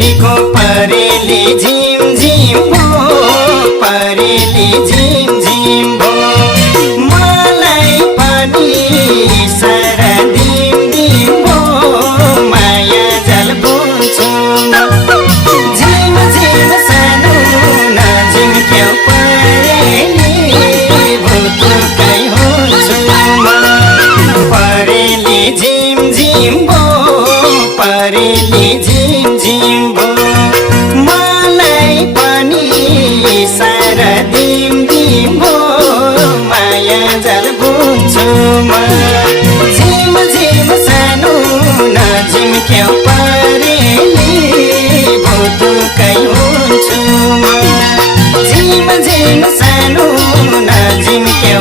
परेलीको परेली झिम झिम भो परेली झिम झिम भो मलाई पनि सारा दिम दिम भो माया जल बुन्छु झिम झिम सानो नझिम्क्यौ परेली भुतुकै हुन्छु म परेली झिम झिम भो परेली झिम झिम भो मलाई पनि सारा दिम दिम भो माया जल बुन्छु म झिम झिम सानो नझिम्क्यौ परेली भुतुकै हुन्छु म झिम झिम सानो नझिम्क्यौ